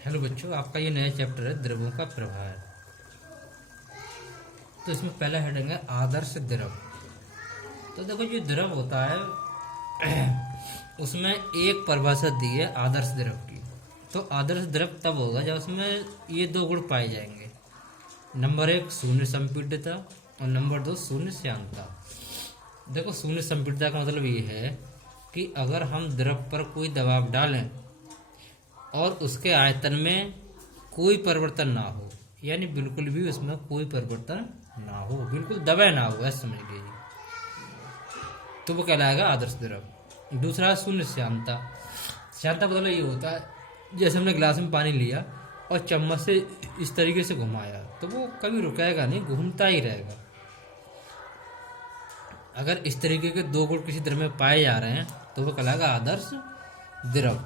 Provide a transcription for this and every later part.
Hello बच्चों, आपका ये नया चैप्टर है द्रवों का प्रभाव। तो इसमें पहला हेडिंग है आदर्श द्रव। तो देखो, जो द्रव होता है उसमें एक परिभाषा दी है आदर्श द्रव की। तो आदर्श द्रव तब होगा जब उसमें ये दो गुण पाए जाएंगे। नंबर एक, शून्य संपीड्यता, और नंबर दो, शून्य श्यानता। देखो, शून्य संपीड्यता का मतलब ये है कि अगर हम द्रव पर कोई दबाव डालें और उसके आयतन में कोई परिवर्तन ना हो, यानी बिल्कुल भी उसमें कोई परिवर्तन ना हो, बिल्कुल दबाए ना हो, ऐसा समझ लीजिए, तो वो कहलाएगा आदर्श द्रव। दूसरा, शून्य श्यानता। श्यानता मतलब ये होता है जैसे हमने गिलास में पानी लिया और चम्मच से इस तरीके से घुमाया तो वो कभी रुकेगा नहीं, घूमता ही रहेगा। अगर इस तरीके के दो गुण किसी द्रव में पाए जा रहे हैं तो वो कहलाएगा आदर्श द्रव।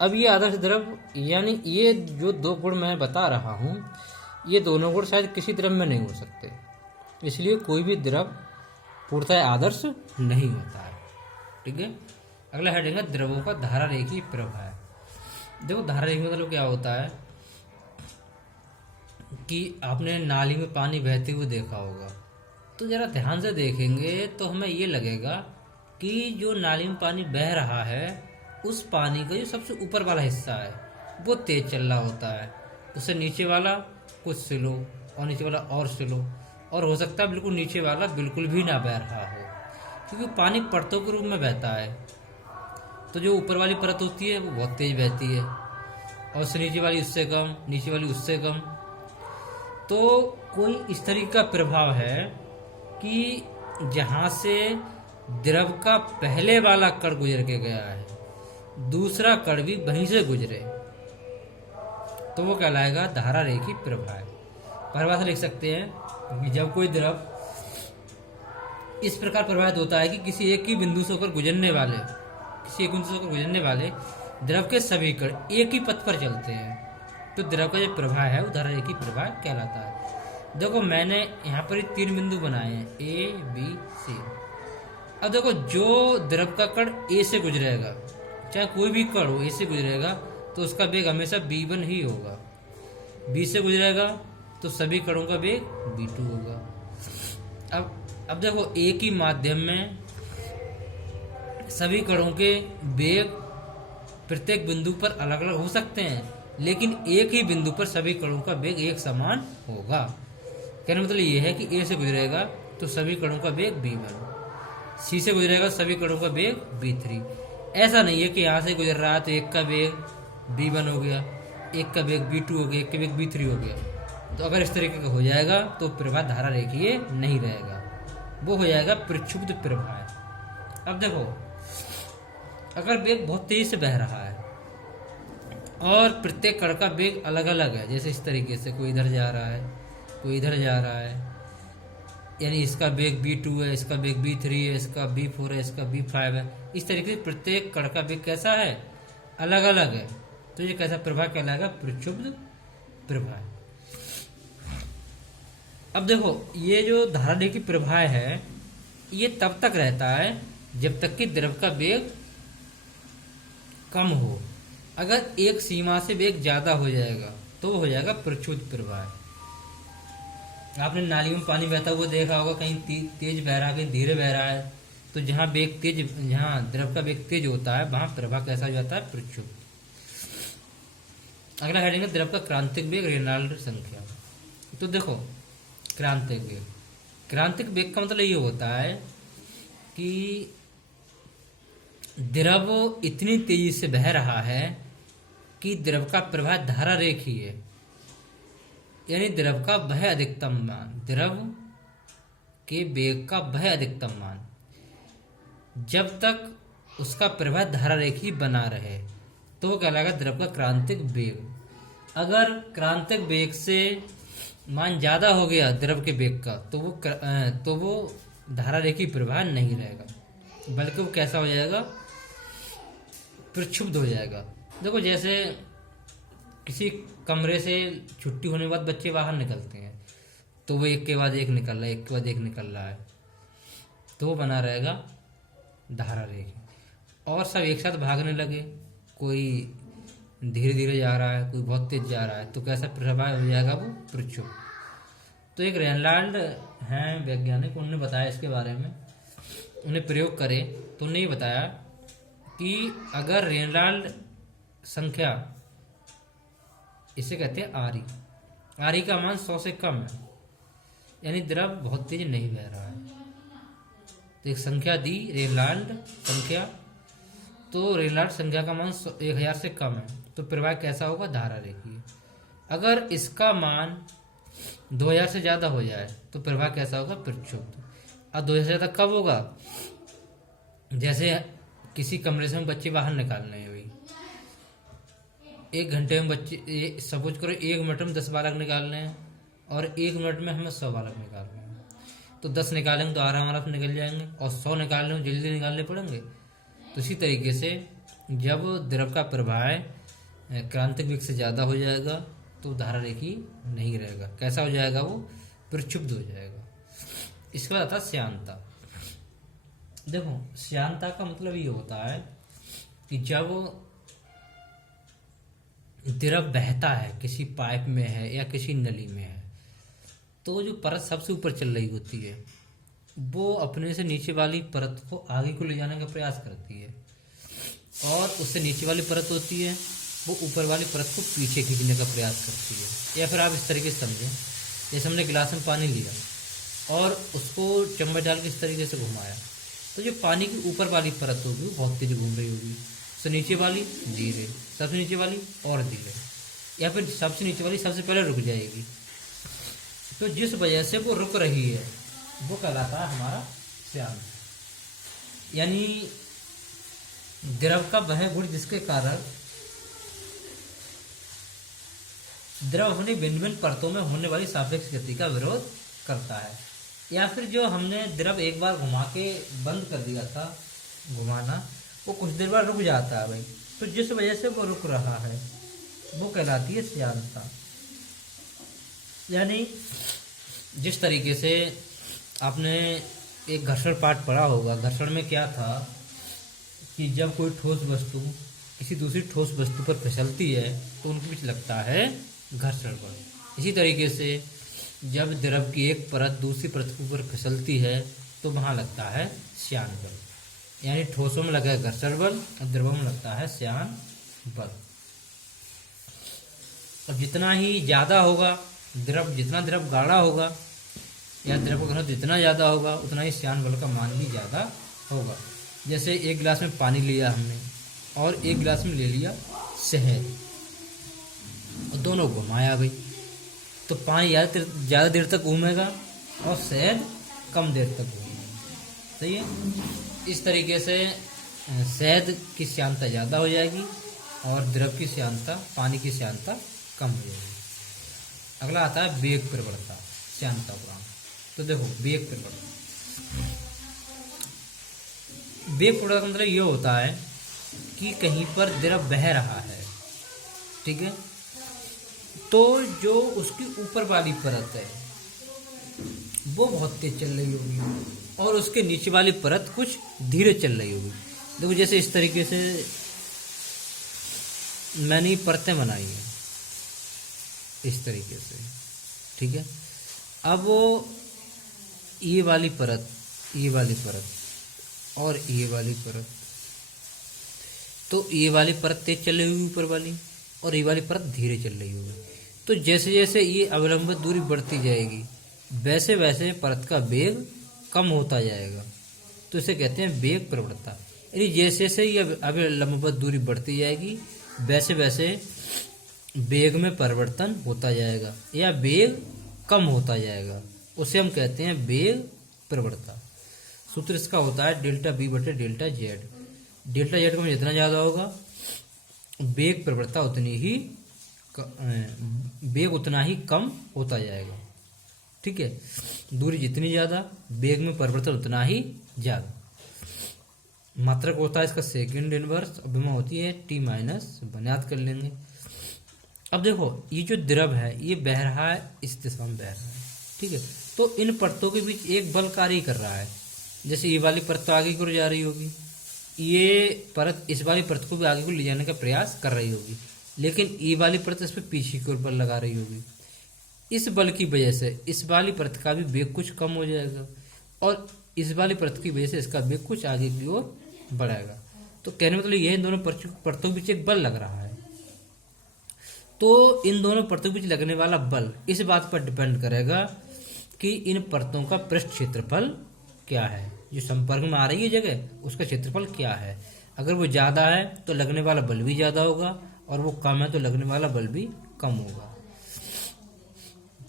अब ये आदर्श द्रव यानी ये जो दो गुण मैं बता रहा हूँ, ये दोनों गुण शायद किसी द्रव में नहीं हो सकते, इसलिए कोई भी द्रव पूर्णतः आदर्श नहीं होता है। ठीक है। अगला हेडिंग है द्रवों का धारा रेखीय प्रभाव। देखो, धारा रेखीय मतलब क्या होता है कि आपने नाली में पानी बहते हुए देखा होगा, तो जरा ध्यान से देखेंगे तो हमें ये लगेगा कि जो नाली में पानी बह रहा है उस पानी का जो सबसे ऊपर वाला हिस्सा है वो तेज चल रहा होता है, उससे नीचे वाला कुछ स्लो, और नीचे वाला और स्लो, और हो सकता है बिल्कुल नीचे वाला बिल्कुल भी ना बह रहा हो, क्योंकि पानी परतों के रूप में बहता है। तो जो ऊपर वाली परत होती है वो बहुत तेज बहती है, और उससे नीचे वाली उससे कम, नीचे वाली उससे कम। तो कोई इस तरीके का प्रभाव है कि जहाँ से द्रव का पहले वाला कण गुजर के गया है, दूसरा कण भी वहीं से गुजरे, तो वो कहलाएगा धारा रेखीय प्रभाव। परिभाषा लिख सकते हैं कि जब कोई द्रव इस प्रकार प्रभावित होता है कि किसी एक ही बिंदु से होकर गुजरने वाले द्रव के सभी कण एक ही पथ पर चलते हैं, तो द्रव का जो प्रभाव है वो धारा रेखीय प्रभाव कहलाता है। देखो, मैंने यहाँ पर 3 बिंदु बनाए हैं, ए बी सी। अब देखो, जो द्रव का कण ए से गुजरेगा, चाहे कोई भी कण हो, ए से गुजरेगा तो उसका वेग हमेशा v1 ही होगा। बी से गुजरेगा तो सभी कणों का वेग v2 होगा। अब देखो, एक ही माध्यम में सभी कणों के वेग प्रत्येक बिंदु पर अलग अलग हो सकते हैं, लेकिन एक ही बिंदु पर सभी कणों का वेग एक समान होगा। कहने मतलब ये है कि ए से गुजरेगा तो सभी कणों का वेग v1, सी से गुजरेगा सभी कणों का वेग v3। ऐसा नहीं है कि यहाँ से गुजर रहा है तो एक का वेग v1 हो गया, एक का वेग v2 हो गया, एक का वेग v3 हो गया। तो अगर इस तरीके का हो जाएगा तो प्रभाव धारा रेखीय नहीं रहेगा, वो हो जाएगा प्रक्षुब्ध प्रभाव। अब देखो, अगर वेग बहुत तेज से बह रहा है और प्रत्येक कण का वेग अलग अलग है, जैसे इस तरीके से कोई इधर जा रहा है, कोई इधर जा रहा है, यानी इसका वेग v2 है, इसका वेग v3 है, इसका v4 है, इसका v5 है, इस तरीके से प्रत्येक कण का वेग कैसा है, अलग अलग है। तो ये कैसा प्रभाव कहलाएगा, प्रक्षुब्ध प्रभाव। अब देखो, ये जो धारा रेखीय प्रभाव है ये तब तक रहता है जब तक कि द्रव का वेग कम हो। अगर एक सीमा से वेग ज्यादा हो जाएगा तो हो जाएगा प्रक्षुब्ध प्रभाव। आपने नाली में पानी बहता हुआ देखा होगा, कहीं तेज बह रहा है, कहीं धीरे बह रहा है, तो जहाँ द्रव का वेग तेज होता है वहां प्रभाव कैसा हो जाता है, प्रक्षुब्ध। अगला हेडिंग है द्रव का क्रांतिक वेग, रेनॉल्ड संख्या। तो देखो, क्रांतिक वेग का मतलब ये होता है कि द्रव इतनी तेजी से बह रहा है कि द्रव का प्रवाह धारा रेखीय है, यानी द्रव का वह अधिकतम मान, द्रव के वेग का वह अधिकतम मान जब तक उसका प्रवाह धारा रेखीय बना रहे तो वो कहलाएगा द्रव का क्रांतिक वेग। अगर क्रांतिक वेग से मान ज्यादा हो गया द्रव के वेग का तो वो धारा रेखीय प्रवाह नहीं रहेगा, बल्कि वो कैसा हो जाएगा, प्रक्षुब्ध हो जाएगा। देखो, जैसे किसी कमरे से छुट्टी होने के बाद बच्चे बाहर निकलते हैं तो वो एक के बाद एक निकल रहा है, एक के बाद एक निकल रहा है, तो वो बना रहेगा धारा रेखीय। और सब एक साथ भागने लगे, कोई धीरे धीरे जा रहा है, कोई बहुत तेज जा रहा है, तो कैसा प्रभाव हो जाएगा वो प्रक्षुब्ध। तो एक रेनलाल्ड हैं वैज्ञानिक, उन्होंने बताया इसके बारे में, उन्हें प्रयोग करे तो उन्हें ये बताया कि अगर रेनलाल्ड संख्या, इसे कहते हैं आरी, आरी का मान 100 से कम है, यानी द्रव बहुत तेज नहीं बह रहा है, तो एक संख्या दी रेनलाल्ड संख्या, तो रेनलाल्ड संख्या का मान 1000 से कम है, तो प्रवाह कैसा होगा, धारा रेखीय। अगर इसका मान 2000 से ज़्यादा हो जाए तो प्रवाह कैसा होगा, प्रक्षुब्ध। अब 2000 से ज़्यादा कब होगा, जैसे किसी कमरे से हम बच्चे बाहर निकालने हैं, भाई 1 घंटे में बच्चे, सपोज करो 1 मिनट में 10 बालक निकालने हैं और 1 मिनट में हमें 100 बालक निकालने हैं, तो 10 निकालेंगे तो आराम से निकल जाएंगे, और 100 निकालने में जल्दी निकालने पड़ेंगे। तो इसी तरीके से जब द्रव का प्रवाह क्रांतिक वेग से ज़्यादा हो जाएगा तो धारा रेखीय नहीं रहेगा, कैसा हो जाएगा, वो प्रक्षुब्ध हो जाएगा। इसके बाद आता है श्यानता। देखो श्यानता का मतलब ये होता है कि जब द्रव बहता है, किसी पाइप में है या किसी नली में है, तो जो परत सबसे ऊपर चल रही होती है वो अपने से नीचे वाली परत को आगे को ले जाने का प्रयास करती है, और उससे नीचे वाली परत होती है वो ऊपर वाली परत को पीछे खींचने का प्रयास करती है। या फिर आप इस तरीके से समझें, जैसे हमने गिलास में पानी लिया और उसको चम्मच डाल के इस तरीके से घुमाया, तो जो पानी की ऊपर वाली परत होगी वो बहुत तेज घूम रही होगी, सबसे नीचे वाली धीरे, सबसे नीचे वाली और धीरे, या फिर सबसे नीचे वाली सबसे पहले रुक जाएगी। तो जिस वजह से वो रुक रही है वो कहलाता है हमारा श्यान, यानी द्रव का वह गुण जिसके कारण द्रव अपनी भिन्न भिन्न परतों में होने वाली सापेक्ष गति का विरोध करता है। या फिर जो हमने द्रव एक बार घुमा के बंद कर दिया था घुमाना, वो कुछ देर बाद रुक जाता है भाई, तो जिस वजह से वो रुक रहा है वो कहलाती है श्यानता। यानी जिस तरीके से आपने एक घर्षण पाठ पढ़ा होगा, घर्षण में क्या था कि जब कोई ठोस वस्तु किसी दूसरी ठोस वस्तु पर फिसलती है तो उनके बीच लगता है घर्षण बल। इसी तरीके से जब द्रव की एक परत दूसरी परत के ऊपर फिसलती है तो वहाँ लगता है श्यान बल, यानी ठोसों में लगा है घर्षण बल और द्रवों में लगता है श्यान बल। और जितना ही ज़्यादा होगा द्रव, जितना द्रव गाढ़ा होगा या द्रव का घनत्व जितना ज़्यादा होगा उतना ही श्यान बल का मान भी ज़्यादा होगा। जैसे एक गिलास में पानी लिया हमने और एक गिलास में ले लिया शहद और दोनों घुमाया भाई, तो पानी ज़्यादा देर तक घूमेगा और शहद कम देर तक घूमेगा, सही है। इस तरीके से शहद की श्यानता ज़्यादा हो जाएगी और द्रव की श्यानता, पानी की श्यानता कम हो जाएगी। अगला आता है वेग प्रवणता, श्यानता उपरांत। तो देखो वेग प्रवणता, वेग प्रवणता का मतलब ये होता है कि कहीं पर द्रव बह रहा है, ठीक है, तो जो उसकी ऊपर वाली परत है वो बहुत तेज चल रही होगी और उसके नीचे वाली परत कुछ धीरे चल रही होगी। देखो जैसे इस तरीके से मैंने परतें बनाई हैं इस तरीके से, ठीक है। अब वो ये वाली परत, ये वाली परत और ये वाली परत, तो ये वाली परत तेज चल रही होगी ऊपर वाली और ये वाली परत धीरे चल रही होगी। तो जैसे जैसे ये अवलंबित दूरी बढ़ती जाएगी वैसे वैसे परत का वेग कम होता जाएगा, तो इसे कहते हैं वेग प्रवणता। यानी जैसे जैसे ये अवलंबित दूरी बढ़ती जाएगी वैसे वैसे वेग में परिवर्तन होता जाएगा या वेग कम होता जाएगा, उसे हम कहते हैं वेग प्रवणता। सूत्र इसका होता है डेल्टा बी बटे डेल्टा जेड। डेल्टा जेड का मान जितना ज़्यादा होगा वेग प्रवणता उतनी ही वेग उतना ही कम होता जाएगा, ठीक है। दूरी जितनी ज़्यादा वेग में परिवर्तन उतना ही ज़्यादा। मात्रक होता है इसका सेकंड इनवर्स, विमा होती है टी माइनस, याद कर लेंगे। अब देखो ये जो द्रव है ये बह रहा है, इस दिशा में बह रहा है, ठीक है। तो इन परतों के बीच एक बल कार्य कर रहा है। जैसे ये वाली परत तो आगे की ओर जा रही होगी, ये परत इस वाली परत को भी आगे को ले जाने का प्रयास कर रही होगी, लेकिन ई वाली परत इस पर पीछे की ओर बल लगा रही होगी। इस बल की वजह से इस वाली परत का भी वेग कुछ कम हो जाएगा और इस वाली परत की वजह से इसका वेग कुछ आगे की ओर बढ़ाएगा। तो कहने मतलब यह इन दोनों परतों के बीच एक बल लग रहा है। तो इन दोनों परतों के बीच लगने वाला बल इस बात पर डिपेंड करेगा कि इन परतों का पृष्ठ क्षेत्रफल क्या है, जो संपर्क में आ रही है जगह उसका क्षेत्रफल क्या है। अगर वो ज़्यादा है तो लगने वाला बल भी ज़्यादा होगा और वो कम है तो लगने वाला बल भी कम होगा।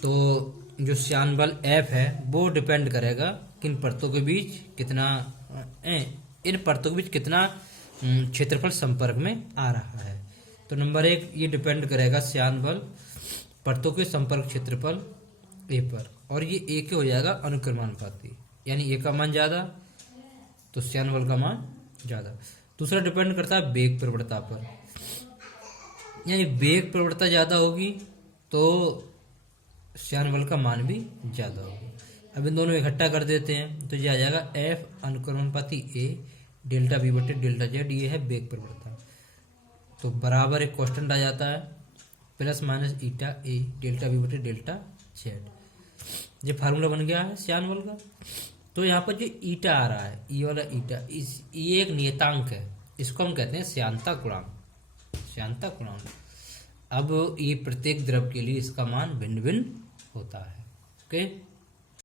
तो जो श्यान बल F है वो डिपेंड करेगा कि इन परतों के बीच कितना क्षेत्रफल संपर्क में आ रहा है। तो नंबर 1 ये डिपेंड करेगा श्यान बल परतों के संपर्क क्षेत्रफल ए पर, और ये ए के हो जाएगा अनुक्रमानुपाती, यानी ए का मान ज़्यादा तो श्यान बल का मान ज़्यादा। दूसरा डिपेंड करता है वेग प्रवणता पर, यानी वेग प्रवणता ज़्यादा होगी तो श्यान बल का मान भी ज़्यादा होगा। अब इन दोनों इकट्ठा कर देते हैं तो ये आ जाएगा F अनुक्रमानुपाती ए डेल्टा V बटे डेल्टा Z, ये है वेग प्रवणता। तो बराबर एक कांस्टेंट आ जाता है प्लस माइनस ईटा ए डेल्टा V बटे डेल्टा Z। ये फार्मूला बन गया है श्यान बल का। तो यहाँ पर जो ईटा आ रहा है, ई वाला ईटा, ये एक नियतांक है, इसको हम कहते हैं श्यानता गुणांक। अब ये प्रत्येक द्रव के लिए इसका मान भिन्न भिन्न होता है। ओके।